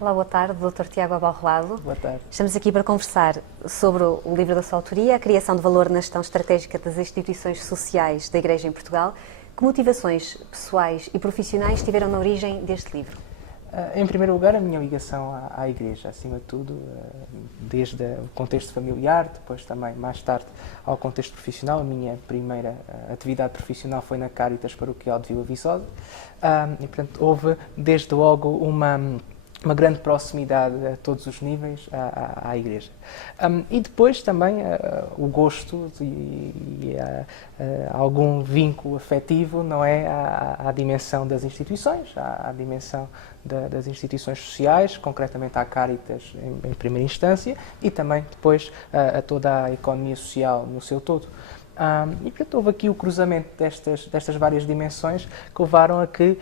Olá, boa tarde, Dr. Tiago Abalroado. Boa tarde. Estamos aqui para conversar sobre o livro da sua autoria, A Criação de Valor na Gestão Estratégica das Instituições Sociais da Igreja em Portugal. Que motivações pessoais e profissionais tiveram na origem deste livro? Em primeiro lugar, a minha ligação à Igreja, acima de tudo, desde o contexto familiar, depois também, mais tarde, ao contexto profissional. A minha primeira atividade profissional foi na Cáritas Paroquial de Vila Viçosa e, portanto, houve desde logo uma grande proximidade a todos os níveis à Igreja. E depois também o gosto e algum vínculo afetivo, não é, à dimensão das instituições, à dimensão das instituições sociais, concretamente à Cáritas em primeira instância, e também depois a toda a economia social no seu todo. E, portanto, houve aqui o cruzamento destas várias dimensões que levaram a que,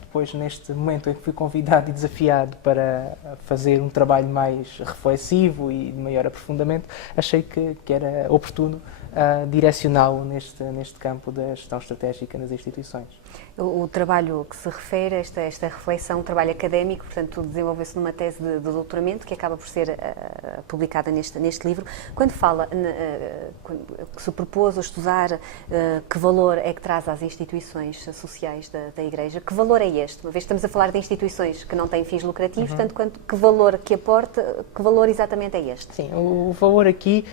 depois, neste momento em que fui convidado e desafiado para fazer um trabalho mais reflexivo e de maior aprofundamento, achei que era oportuno direcioná-lo neste campo da gestão estratégica nas instituições. O trabalho que se refere a esta reflexão, um trabalho académico, portanto, desenvolveu-se numa tese de doutoramento que acaba por ser publicada neste livro. Quando fala que se propôs a estudar que valor é que traz às instituições sociais da Igreja, que valor é este? Uma vez estamos a falar de instituições que não têm fins lucrativos, portanto, que valor que aporta, que valor exatamente é este? Sim, o valor aqui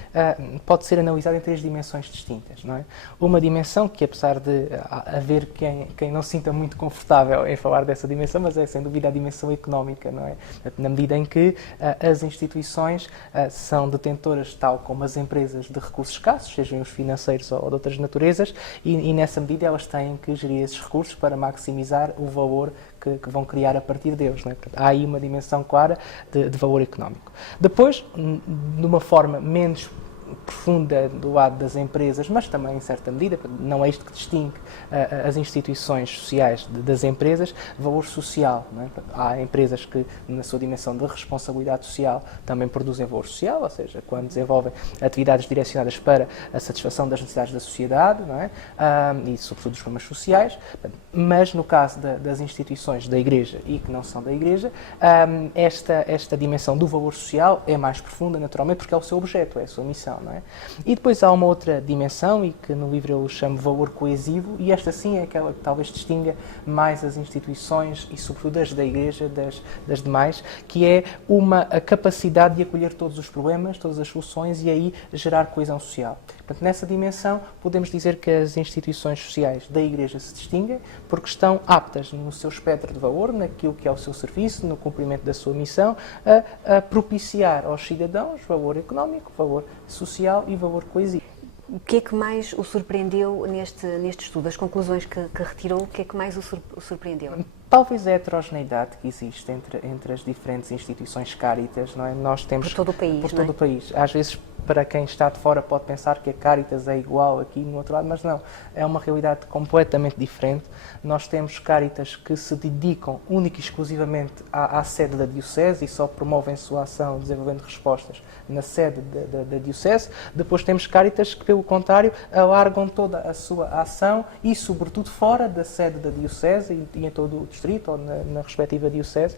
pode ser analisado em três dimensões distintas, não é? Uma dimensão que, apesar de haver quem não se sinta muito confortável em falar dessa dimensão, mas é sem dúvida a dimensão económica, não é? Na medida em que as instituições são detentoras, tal como as empresas, de recursos escassos, sejam os financeiros ou de outras naturezas, e nessa medida elas têm que gerir esses recursos para maximizar o valor que vão criar a partir deles, não é? Portanto, há aí uma dimensão clara de valor económico. Depois, de uma forma menos profunda do lado das empresas, mas também em certa medida, não é isto que distingue as instituições sociais das empresas, valor social, não é? Há empresas que, na sua dimensão de responsabilidade social, também produzem valor social, ou seja, quando desenvolvem atividades direcionadas para a satisfação das necessidades da sociedade, não é? E sobretudo dos problemas sociais, mas no caso das instituições da Igreja e que não são da Igreja, esta dimensão do valor social é mais profunda, naturalmente, porque é o seu objeto, é a sua missão. Não é? E depois há uma outra dimensão, e que no livro eu chamo valor coesivo, e esta sim é aquela que talvez distinga mais as instituições e sobretudo as da Igreja das demais, que é a capacidade de acolher todos os problemas, todas as soluções e aí gerar coesão social. Portanto, nessa dimensão podemos dizer que as instituições sociais da Igreja se distinguem porque estão aptas no seu espectro de valor, naquilo que é o seu serviço, no cumprimento da sua missão, a propiciar aos cidadãos valor económico, valor social e valor coesivo. O que é que mais o surpreendeu neste estudo? As conclusões que retirou, o que é que mais o surpreendeu? Talvez a heterogeneidade que existe entre as diferentes instituições Cáritas, não é? Nós temos por todo o país, por todo o país. Às vezes, para quem está de fora, pode pensar que a Cáritas é igual aqui no outro lado, mas não. É uma realidade completamente diferente. Nós temos Cáritas que se dedicam única e exclusivamente à sede da Diocese e só promovem sua ação desenvolvendo respostas na sede da Diocese. Depois temos Cáritas que, pelo contrário, alargam toda a sua ação e, sobretudo, fora da sede da Diocese e em todo o distrito ou na respectiva Diocese.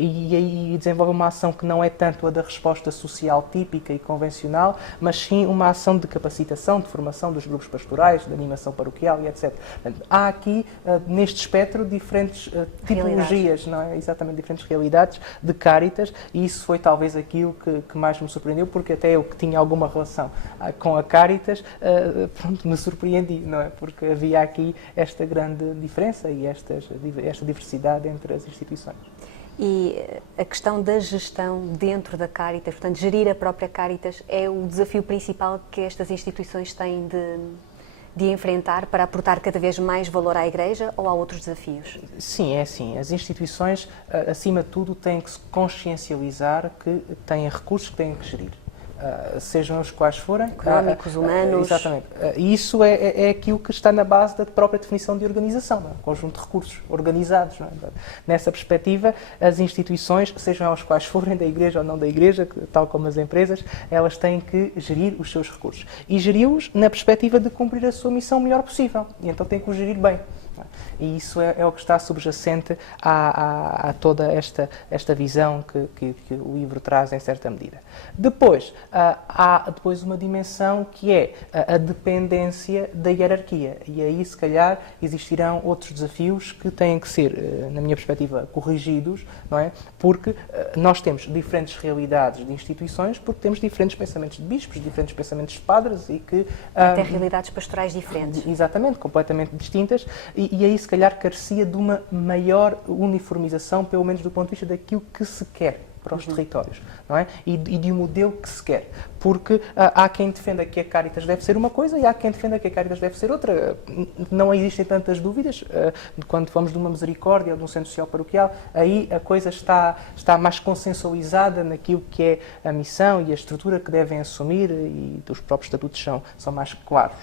E aí desenvolvem uma ação que não é tanto a da resposta social típica e convencional, mas sim uma ação de capacitação, de formação dos grupos pastorais, de animação paroquial e etc. Portanto, há aqui, neste espectro, diferentes tipologias, não é? Exatamente, diferentes realidades de Cáritas, e isso foi talvez aquilo que mais me surpreendeu, porque até eu que tinha alguma relação com a Cáritas, me surpreendi, não é? Porque havia aqui esta grande diferença e esta diversidade entre as instituições. E a questão da gestão dentro da Cáritas, portanto, gerir a própria Cáritas, é o desafio principal que estas instituições têm de enfrentar para aportar cada vez mais valor à Igreja, ou há outros desafios? Sim, é assim. As instituições, acima de tudo, têm que se consciencializar que têm recursos que têm que gerir. sejam os quais forem. Económicos, humanos. Exatamente. E isso é aquilo que está na base da própria definição de organização, não é? Um conjunto de recursos organizados. Não é? Nessa perspectiva, as instituições, sejam elas quais forem, da Igreja ou não da Igreja, tal como as empresas, elas têm que gerir os seus recursos. E geri-los na perspectiva de cumprir a sua missão o melhor possível. E então têm que os gerir bem. E isso é o que está subjacente a toda esta visão que o livro traz em certa medida. Depois, há depois uma dimensão que é a dependência da hierarquia. E aí, se calhar, existirão outros desafios que têm que ser, na minha perspectiva, corrigidos, não é? Porque nós temos diferentes realidades de instituições, porque temos diferentes pensamentos de bispos, diferentes pensamentos de padres e que... Até realidades pastorais diferentes. Exatamente, completamente distintas. E aí, se calhar, carecia de uma maior uniformização, pelo menos do ponto de vista daquilo que se quer para os territórios, não é? E de um modelo que se quer. Porque há quem defenda que a Caritas deve ser uma coisa e há quem defenda que a Caritas deve ser outra. Não existem tantas dúvidas. Quando falamos de uma misericórdia ou de um centro social paroquial, aí a coisa está mais consensualizada naquilo que é a missão e a estrutura que devem assumir e os próprios estatutos são mais claros.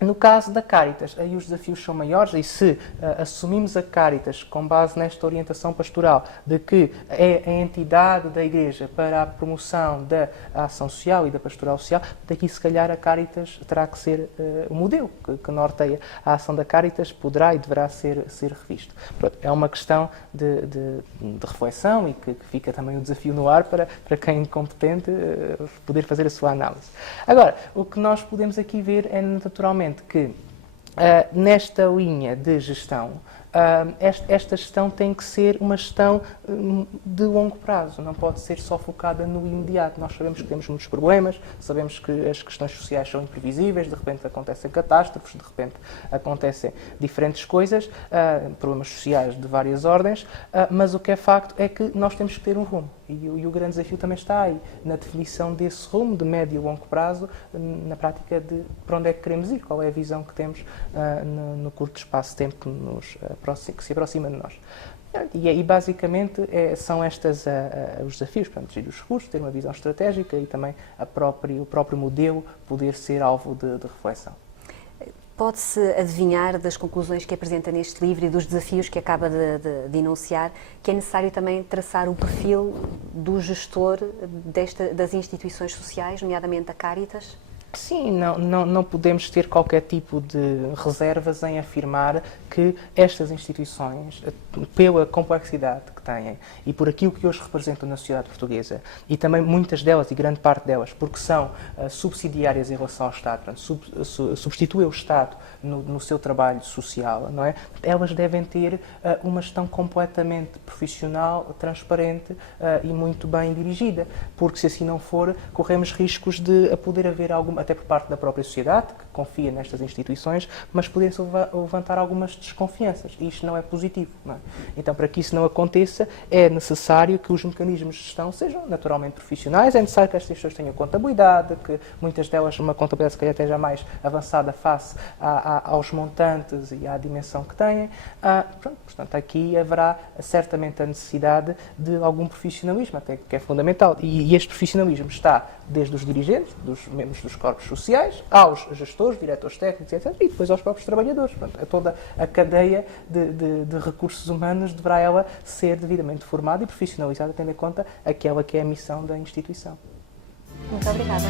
No caso da Caritas, aí os desafios são maiores e se assumimos a Caritas com base nesta orientação pastoral de que é a entidade da Igreja para a promoção da ação social e da pastoral social, daqui se calhar a Caritas terá que ser o modelo que norteia a ação da Caritas, poderá e deverá ser revisto. Pronto, é uma questão de reflexão e que fica também o desafio no ar para quem é competente poder fazer a sua análise. Agora, o que nós podemos aqui ver é naturalmente que nesta linha de gestão, esta gestão tem que ser uma gestão de longo prazo, não pode ser só focada no imediato. Nós sabemos que temos muitos problemas, sabemos que as questões sociais são imprevisíveis, de repente acontecem catástrofes, de repente acontecem diferentes coisas, problemas sociais de várias ordens, mas o que é facto é que nós temos que ter um rumo. E o grande desafio também está aí, na definição desse rumo de médio e longo prazo, na prática de para onde é que queremos ir, qual é a visão que temos no curto espaço de tempo que se aproxima de nós. E basicamente são estes os desafios, portanto, gerir os recursos, ter uma visão estratégica e também o próprio modelo poder ser alvo de reflexão. Pode-se adivinhar das conclusões que apresenta neste livro e dos desafios que acaba de enunciar que é necessário também traçar o perfil do gestor das instituições sociais, nomeadamente a Caritas? Sim, não podemos ter qualquer tipo de reservas em afirmar que estas instituições, pela complexidade que têm e por aquilo que hoje representam na sociedade portuguesa, e também muitas delas, e grande parte delas, porque são subsidiárias em relação ao Estado, portanto, substituem o Estado no seu trabalho social, não é? Elas devem ter uma gestão completamente profissional, transparente e muito bem dirigida, porque se assim não for, corremos riscos de poder haver até por parte da própria sociedade, que confia nestas instituições, mas poder-se levantar algumas desconfianças, e isto não é positivo. Não é? Então, para que isso não aconteça, é necessário que os mecanismos de gestão sejam naturalmente profissionais, é necessário que estas instituições tenham contabilidade, que muitas delas uma contabilidade se calhar esteja mais avançada face aos montantes e à dimensão que têm. Portanto, aqui haverá certamente a necessidade de algum profissionalismo, até que é fundamental, e este profissionalismo está desde os dirigentes, dos membros dos corpos sociais, aos gestores, diretores técnicos, etc., e depois aos próprios trabalhadores. Portanto, toda a cadeia de recursos humanos deverá ela ser devidamente formada e profissionalizada, tendo em conta aquela que é a missão da instituição. Muito obrigada.